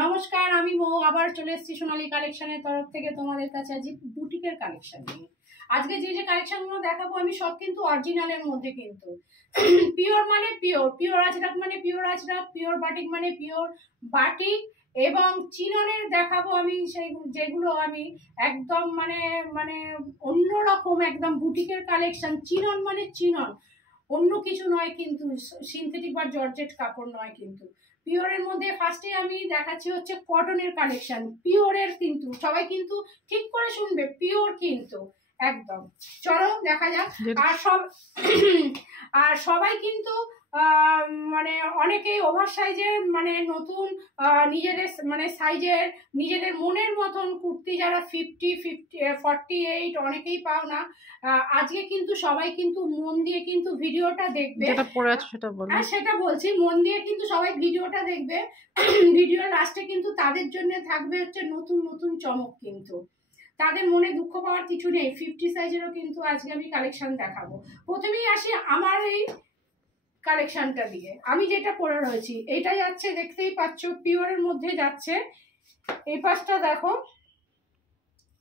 নমস্কার, আমি মৌ আবার চলে এসেছি সোনালী কালেকশনের তরফ থেকে তোমাদের কাছে আজ বুটিকের কালেকশন নিয়ে। আজকে যে যে কালেকশনগুলো দেখাবো আমি সব কিন্তু অরিজিনালের মধ্যে, কিন্তু পিওর মানে পিওর আজরাক মানে পিওর আজরাক, পিওর বাটিক মানে পিওর বাটিক, এবং চিননের দেখাবো আমি সেই যেগুলো আমি একদম মানে মানে অন্যরকম একদম বুটিকের কালেকশন। চিনন মানে চিনন, অন্য কিছু নয় কিন্তু, সিনথেটিক বা জর্জেট কাপড় নয় কিন্তু। পিওরের মধ্যে ফার্স্টে আমি দেখাচ্ছি হচ্ছে কটনের কালেকশন। পিওরের কিন্তু সবাই কিন্তু ঠিক করে শুনবে, পিওর কিন্তু একদম। চলো দেখা যাক। আর সবাই কিন্তু মানে অনেকেই ওভার সাইজের মানে নতুন নিজেদের মানে সাইজের নিজেদের মনের মতন কুর্তি যারা 48 অনেকেই পাও না। আজকে কিন্তু সবাই কিন্তু মন দিয়ে কিন্তু ভিডিওটা দেখবে, যেটা পড়ে আছে সেটা বলো। সেটা বলছি, মন দিয়ে কিন্তু সবাই ভিডিওটা দেখবে। ভিডিওর লাস্টে কিন্তু তাদের জন্য থাকবে হচ্ছে নতুন নতুন চমক, কিন্তু তাদের মনে দুঃখ পাওয়ার কিছু নেই। 50 সাইজেরও কিন্তু আজকে আমি কালেকশন দেখাবো। প্রথমেই আসি আমার এই কালেকশনটা দিয়ে। আমি যেটা পরে রয়েছি এটা যাচ্ছে, দেখতেই পাচ্ছ পিওরের মধ্যে যাচ্ছে। এই পাশটা দেখো,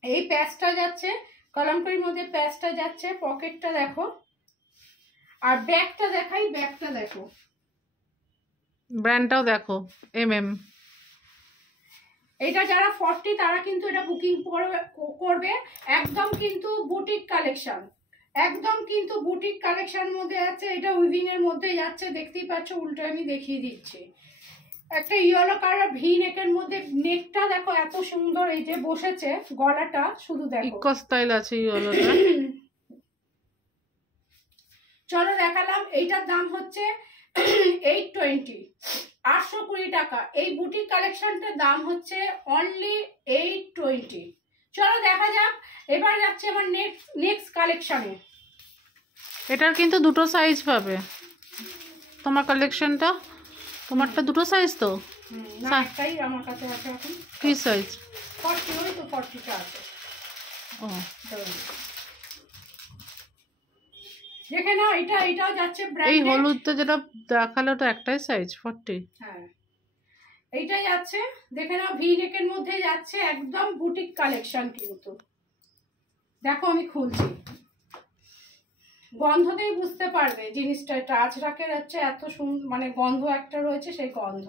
এই প্যাচটা যাচ্ছে কলমকারির মধ্যে, প্যাচটা যাচ্ছে, পকেটটা দেখো, আর ব্যাগটা দেখাই, ব্যাগটা দেখো, ব্র্যান্ডটাও দেখো এমএম। এটা যারা 40 তারা কিন্তু এটা বুকিং করবে। একদম কিন্তু বুটিক কালেকশন, একদম কিন্তু বুটিক কালেকশন মধ্যে আছে। এটা উইভিং এর মধ্যে যাচ্ছে, দেখতেই পাচ্ছ। উল্টো আমি দেখিয়ে দিচ্ছি। একটা ইয়েলো কালার ভি নেকের মধ্যে, নেকটা দেখো এত সুন্দর, এই যে বসেছে গলাটা শুধু দেখো, ইকো স্টাইল আছে ইয়েলোটা। চলো দেখালাম। এইটার দাম হচ্ছে 820, 820 টাকা। এই বুটিক কালেকশনটার দাম হচ্ছে অনলি 820। চলো দেখা যাক। এবার যাচ্ছে আমার নেক্সট কালেকশনে। এটার কিন্তু দুটো সাইজ পাবে তোমার কালেকশনটা। তোমারটা দুটো সাইজ তো? না, একটাই আমার কাছে আছে এখন। কি সাইজ? 40, ওই তো 40টা আছে। ও দেখে নাও, এটাও যাচ্ছে এই ব্র্যান্ডেড। হলুদটা যেটা দেখালো ওটা একটাই সাইজ 40। হ্যাঁ, এইটাই যাচ্ছে, দেখে নাও। ভি নেকের মধ্যে যাচ্ছে, একদম বুটিক কালেকশন কিন্তু। দেখো আমি খুলছি, গন্ধতেই বুঝতে পারবে জিনিসটা। এটা আজরাকের হচ্ছে এত সুন্দর মানে গন্ধ একটা রয়েছে, সেই গন্ধ।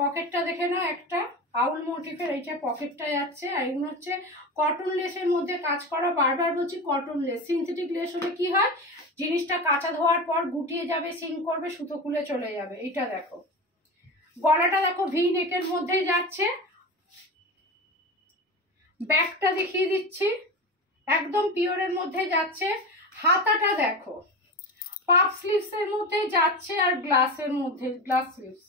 পকেটটা দেখে নাও, একটা আউল মোটিফের এইটা পকেটটা যাচ্ছে। আর এগুলো হচ্ছে কটন লেসের মধ্যে কাজ করা। বারবার বলছি কটন লেস। সিনথেটিক লেস হলে কি হয়, জিনিসটা কাঁচা ধোয়ার পর গুটিয়ে যাবে, সিং করবে, সুতো খুলে চলে যাবে। এইটা দেখো, গলাটা দেখো ভি নেকের মধ্যে যাচ্ছে। ব্যাকটা দেখিয়ে দিচ্ছি, একদম পিওরের মধ্যে যাচ্ছে। হাতাটা দেখো, পাফ স্লিভস এর মধ্যে যাচ্ছে, আর গ্লাসের মধ্যে, গ্লাস স্লিভস।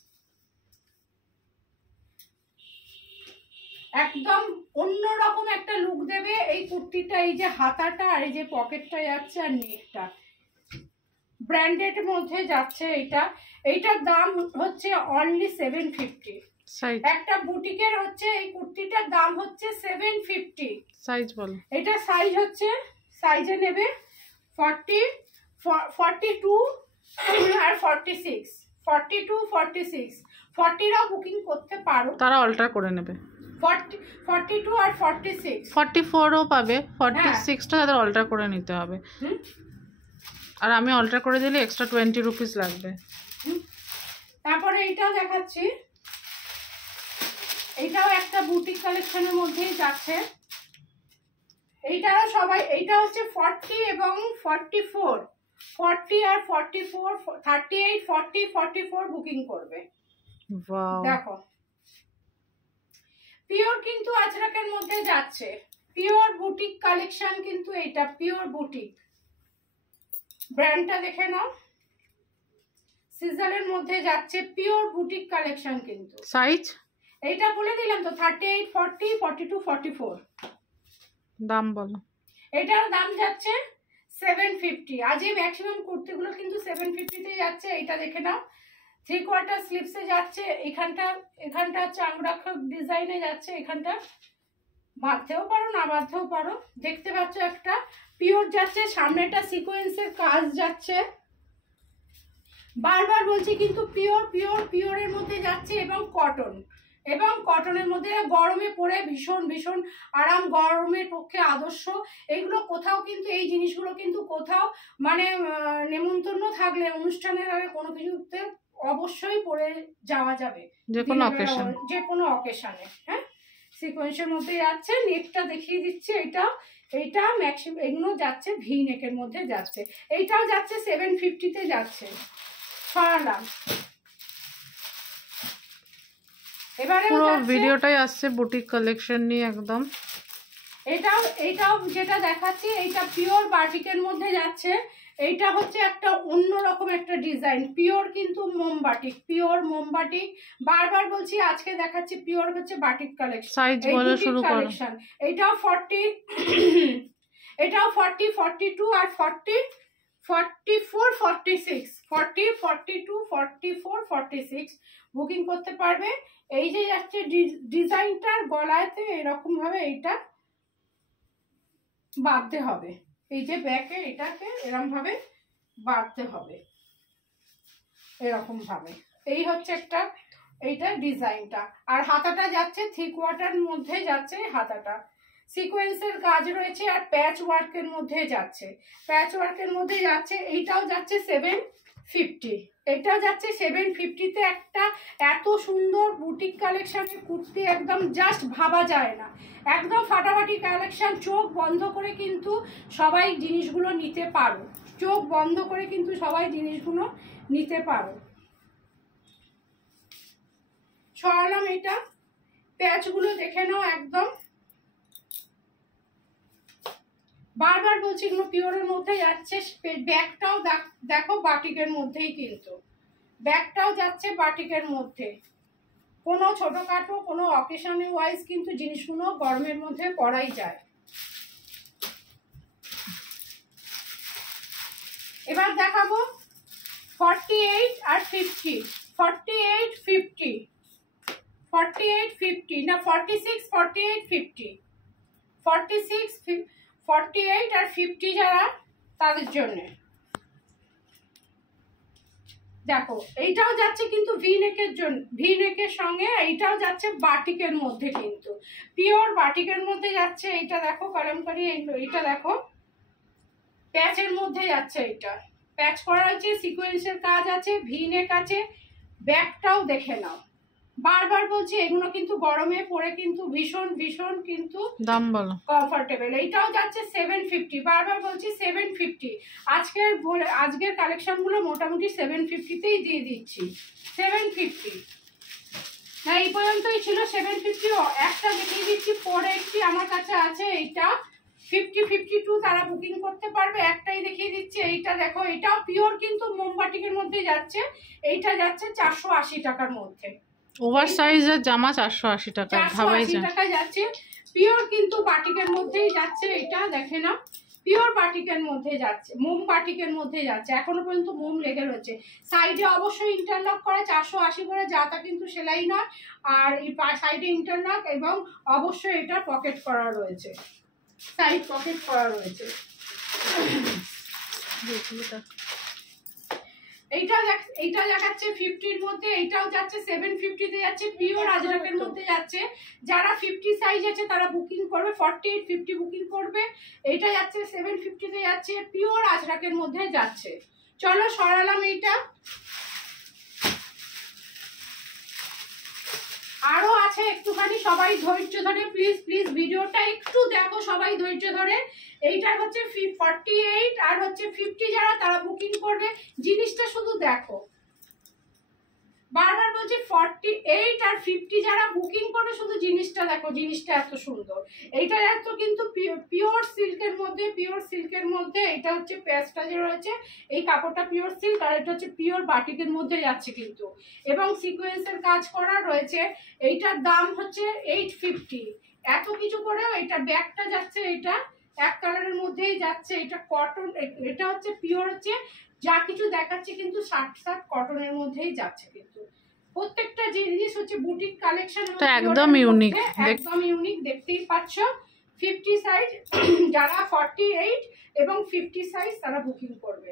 একদম অন্যরকম একটা লুক দেবে এই কুর্তিটা। এই যে হাতাটা, আর এই যে পকেটটা যাচ্ছে, আর নেকটা ব্র্যান্ডেড মধ্যে যাচ্ছে। এইটার দাম হচ্ছে অনলি 750। একটা বুটিকের হচ্ছে এই কুর্তিটার দাম হচ্ছে 750। সাইজ বল। এটা সাইজ হচ্ছে, সাইজে নেবে 40, 42 আর 46। 42, 46, 40রাও বুকিং করতে পারো, তারা অল্টার করে নেবে। 42 আর 46, 44ও পাবে। 46টা তাদের অল্টার করে নিতে হবে। আর আমি অল্টার করে দিলে এক্সট্রা 20 রুপিস লাগবে। তারপরে এইটাও দেখাচ্ছি, এইটাও একটা বুটিক কালেকশনের মধ্যেই যাচ্ছে। এইটাও সবাই, এইটা হচ্ছে 40 এবং 44, 40 আর 44, 38, 40, 44 বুকিং করবে। দেখো পিওর কিন্তু আজরাকের মধ্যে যাচ্ছে, পিওর বুটিক কালেকশন কিন্তু। এইটা পিওর বুটিক, ব্র্যান্ডটা দেখে নাও। সিজলের মধ্যে যাচ্ছে, পিওর বুটিক কালেকশন কিন্তু। সাইজ এইটা বলে দিলাম তো, 38, 40, 42, 44। দাম বলো। এটার দাম যাচ্ছে 750। আজ এই ম্যাক্সিমাম কুর্তিগুলো কিন্তু 750তেই যাচ্ছে। এটা দেখে নাও, 3/4 স্লিভসে যাচ্ছে। এখানটা চাংড়া ডিজাইনে যাচ্ছে। এখানটা বাঁধতেও পারো, না বাঁধতেও পারো। দেখতে পাচ্ছ একটা পিওর যাচ্ছে, সামনেটা সিকোয়েন্সের কাজ যাচ্ছে। বারবার বলছি কিন্তু পিওর পিওর পিওরের মধ্যে যাচ্ছে, এবং কটন। এবং কটনের মধ্যে গরমে পরে ভীষণ ভীষণ আরাম, গরমের পক্ষে আদর্শ। এগুলো কোথাও কিন্তু এই জিনিসগুলো কিন্তু কোথাও মানে নেমন্তন্ন থাকলে, অনুষ্ঠানের আগে কোনো কিছুতে অবশ্যই পরে যাওয়া যাবে, যে কোনো অকেশনে। হ্যাঁ, সিকোয়েন্সের মধ্যে যাচ্ছে। নেকটা দেখিয়ে দিচ্ছি। এইটা ম্যাক্সিমাম এগুলো যাচ্ছে ভি নেকের মধ্যে যাচ্ছে। এইটাও যাচ্ছে 750-তে যাচ্ছে। সরালাম। এবারে পুরো ভিডিওটাই আসছে বুটিক কালেকশন নিয়ে একদম। এইটাও যেটা দেখাচ্ছি এইটা পিওর বাটিকের মধ্যে যাচ্ছে। এইটা হচ্ছে একটা অন্যরকম একটা ডিজাইন, পিওর কিন্তু মোমবাটিক, পিওর মোমবাটিক। বারবার বলছি আজকে দেখাচ্ছি পিওর হচ্ছে বাটিক কালেকশন। সাইজ বলা শুরু করো। এটাও 40, এটাও 40, 42 আর 40, 44, 46, 40, 42, 44, 46 বুকিং করতে পারবে। এই যে যাচ্ছে ডিজাইনটার গলায়তে এরকম ভাবে এইটা বাঁধতে হবে, এই যে ব্যাকে এটাকে এরকম ভাবে বাঁধতে হবে, এরকম ভাবে। এই হচ্ছে একটা এইটা ডিজাইনটা। আর হাতাটা যাচ্ছে 3/4 মধ্যে যাচ্ছে হাতাটা। সিকোয়েন্সের কাজ রয়েছে আর প্যাচ ওয়ার্কের মধ্যে যাচ্ছে, প্যাচ ওয়ার্কের মধ্যে যাচ্ছে। এইটাও যাচ্ছে 750, এটাও যাচ্ছে 750-তে। একটা এত সুন্দর বুটিক কালেকশনের কুর্তি একদম জাস্ট ভাবা যায় না, একদম ফাটাফাটি কালেকশন। চোখ বন্ধ করে কিন্তু সবাই জিনিসগুলো নিতে পারো, চোখ বন্ধ করে কিন্তু সবাই জিনিসগুলো নিতে পারো। সরালাম এটা, প্যাচগুলো দেখে নাও একদম। বারবার বলছি এগুলো পিওরের মধ্যে যাচ্ছে। ব্যাগটাও দেখো বাটিকের মধ্যেই, কিন্তু ব্যাগটাও যাচ্ছে বাটিকের মধ্যে। কোনো ছোটখাটো কোনো অকেশনে ওয়াইজ কিন্তু জিনিসগুলো গরমের মধ্যে পরাই যায়। এবার দেখাবো 48 আর 50, 48, 50, 48, 50 না 46, 48, 50, 46, 48 আর 50 যারা তাদের জন্য দেখো। এইটাও যাচ্ছে কিন্তু ভি নেকের জন্য, ভি নেকের সঙ্গে এইটাও যাচ্ছে বাটিকের মধ্যে, কিন্তু পিওর বাটিকের মধ্যে যাচ্ছে। এইটা দেখো কলমকারি, এইটা দেখো প্যাচের মধ্যে যাচ্ছে। এইটা প্যাচ করা হয়েছে, সিকোয়েন্সের কাজ আছে, ভি নেক আছে। ব্যাগটাও দেখে নাও। বারবার বলছি এগুলো কিন্তু গরমে পরে কিন্তু ভীষণ ভীষণ কিন্তু দাম বলো কমফোর্টেবল। এইটাও যাচ্ছে 750, বারবার বলছি 750। আজকের কালেকশনগুলো মোটামুটি 750-তেই দিয়ে দিচ্ছি। 750 না, এই পর্যন্তই ছিল 750। একটা দেখিয়ে দিচ্ছি 480 আমার কাছে আছে। এইটা 50, 52 তারা বুকিং করতে পারবে। একটাই দেখিয়ে দিচ্ছি, এইটা দেখো, এটাও পিওর কিন্তু মোমবাটিকের মধ্যে যাচ্ছে। এইটা যাচ্ছে 480 টাকার মধ্যে। ওভার সাইজের জামা 480 টাকা, ভাবাই যায়। 480 টাকা যাচ্ছে, পিওর কিন্তু বাটিকের মধ্যেই যাচ্ছে। এটা দেখে নাও, পিওর বাটিকের মধ্যে যাচ্ছে, মোম বাটিকের মধ্যে যাচ্ছে। এখনো পর্যন্ত মোম লেগে রয়েছে। সাইডে অবশ্যই ইন্টারলক করা, 480 করে, যাতা কিন্তু সেলাই নয়। আর এই সাইডে ইন্টারলক এবং অবশ্যই এটা পকেট করা রয়েছে, সাইড পকেট করা রয়েছে। এইটা দেখাচ্ছে 50-র মধ্যে। এইটাও যাচ্ছে 750-তে যাচ্ছে, পিওর আজরাকের মধ্যে যাচ্ছে। যারা 50 সাইজ আছে তারা বুকিং করবে, 48, 50 বুকিং করবে। এইটা যাচ্ছে 750-তে যাচ্ছে, পিওর আজরাকের মধ্যে যাচ্ছে। চলো সরালাম এইটা। আরো আছে একটুখানি, সবাই ধৈর্য ধরে প্লিজ প্লিজ ভিডিওটা একটু দেখো, সবাই ধৈর্য ধরে। এইটা হচ্ছে 48 আর হচ্ছে 50 যারা তারা বুকিং করবে, জিনিসটা শুধু দেখো। বারবার বলছি 48 আর 50 যারা বুকিং করবে শুধু জিনিসটা দেখো, জিনিসটা এত সুন্দর। এইটা এত কিন্তু পিওর সিল্কের মধ্যে, পিওর সিল্কের মধ্যে। এটা হচ্ছে প্যাচটা যে রয়েছে, এই কাপড়টা পিওর সিল্ক, আর এটা হচ্ছে পিওর বাটিকের মধ্যে যাচ্ছে কিন্তু, এবং সিকোয়েন্সের কাজ করা রয়েছে। এইটার দাম হচ্ছে 850। এত কিছু করেও এটা ব্যাগটা যাচ্ছে, এটা এক কালারের মধ্যেই যাচ্ছে। এটা কটন, এটা হচ্ছে পিওর, হচ্ছে যা কিছু দেখাচ্ছে কিন্তু 60 কটনের মধ্যেই যাচ্ছে। কিন্তু প্রত্যেকটা জিনিস হচ্ছে বুটিক কালেকশন, একদম ইউনিক, একদম ইউনিক। দেখতেই পাচ্ছ 50 সাইজ যারা 48 এবং 50 সাইজ তারা বুকিং করবে।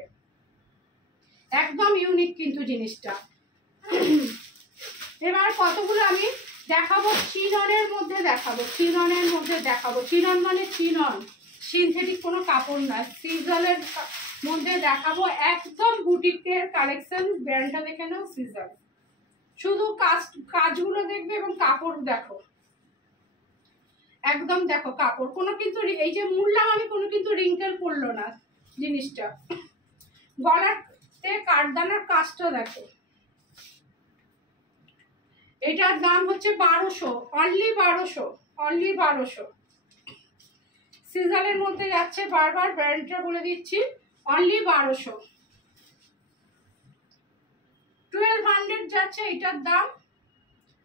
একদম ইউনিক কিন্তু জিনিসটা। এবার কতগুলো আমি দেখাবো চিননের মধ্যে, চিনন মানে চিনন, সিনথেটিক কোনো কাপড় না, সিজলের মধ্যে দেখাবো একদম বুটিকের কালেকশন। ব্র্যান্ডটা দেখে নাও, সিজল। শুধু কাজগুলো দেখবে এবং কাপড় দেখো, একদম দেখো কাপড় কোনো কিন্তু এই যে মুড়লাম আমি, কোনো কিন্তু রিঙ্কেল পড়লো না জিনিসটা। গলাতে কাঠদানার কাজটা দেখো। এটার দাম হচ্ছে 1200, অনলি 1200। সিজলের মধ্যে যাচ্ছে, বারবার ব্র্যান্ডটা বলে দিচ্ছি, অনলি 1200। 1200 যাচ্ছে এটার দাম,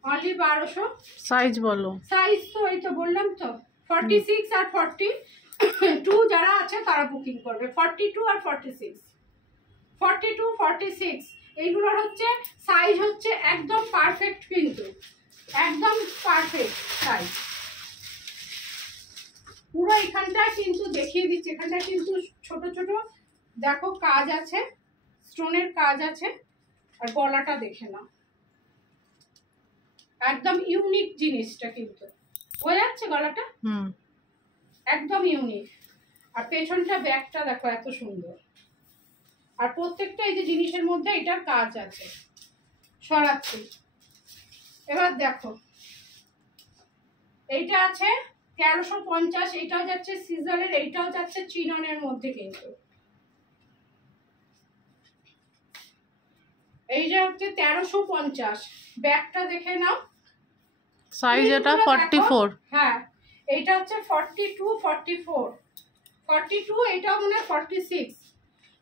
অনলি 1200। সাইজ বলো। সাইজ তো এই তো বললাম তো, 46 আর 42 যারা আছে তারা বুকিং করবে। 42 আর 46, 42 46 এইগুলোর হচ্ছে সাইজ হচ্ছে একদম পারফেক্ট, কিন্তু একদম পারফেক্ট সাইজ। পুরো এখানটা কিন্তু দেখিয়ে দিচ্ছি, এখানটা কিন্তু ছোট ছোট দেখো কাজ আছে, স্টোনের কাজ আছে। আর গলাটা দেখে নাও, একদম ইউনিক জিনিসটা, কিন্তু বোঝা যাচ্ছে গলাটা একদম ইউনিক। আর পেছনটা ব্যাগটা দেখো এত সুন্দর। আর প্রত্যেকটা এই যে জিনিসের মধ্যে এটার কাজ আছে। সরাচ্ছি, এবার দেখো এইটা আছে 1350, এটাও যাচ্ছে সিজলের, এইটাও যাচ্ছে চিননের মধ্যে। কিন্তু এইটা হচ্ছে 1350, ব্যাগটা দেখে নাও, সাইজ এটা 44। হ্যাঁ, এইটা হচ্ছে 42 44, 42, এটাও মনে হয় 46,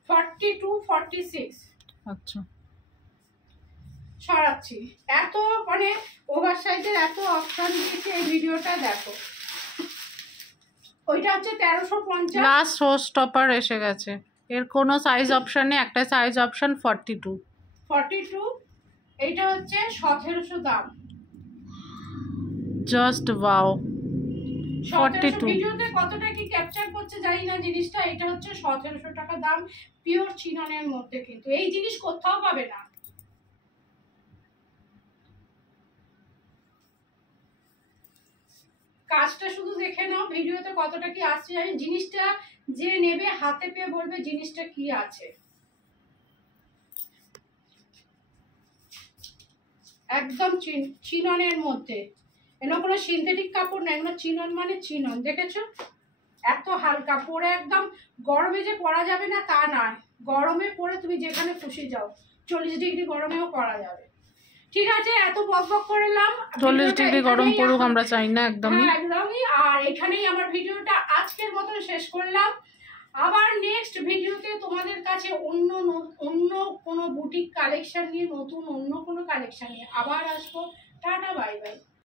42 46। আচ্ছা, সরাচ্ছি, এত মানে ওভার সাইজের এত অপশন দিয়েছে। এই ভিডিওটা দেখো, ওইটা হচ্ছে 1350। লাস্ট শো স্টপার এসে গেছে, এর কোনো সাইজ অপশন নেই, একটা সাইজ অপশন 42। এইটা হচ্ছে 1700 দাম। Just wow, 42। ভিডিওতে কতটা কি ক্যাপচার করছে জানি না জিনিসটা। এটা হচ্ছে 1700 টাকা দাম, পিওর চিননের মধ্যে। কিন্তু এই জিনিস কোথাও পাবে না। কাজটা শুধু দেখে নাও, ভিডিওতে কতটা কি আসছে জানি। জিনিসটা যে নেবে হাতে পেয়ে বলবে জিনিসটা কি আছে। একদম চিননের মধ্যে, এগুলো কোনো সিনথেটিক কাপড় না, এগুলো চিনন মানে চিনন। দেখেছো এত হালকা, পরে একদম গরমে যে পরা যাবে না তা না, গরমে পরে তুমি যেখানে খুশি যাও, 40 ডিগ্রি গরমেও পরা যাবে। ঠিক আছে, এত বকবক করলাম। 40 ডিগ্রি গরম পড়ুক আমরা চাই না, একদমই একদমই। আর এখানেই আমার ভিডিওটা আজকের মতো শেষ করলাম। আবার নেক্সট ভিডিওতে তোমাদের কাছে অন্য কোনো বুটিক কালেকশন নিয়ে, নতুন অন্য কোনো কালেকশন নিয়ে আবার আসবো। Tata, bye bye.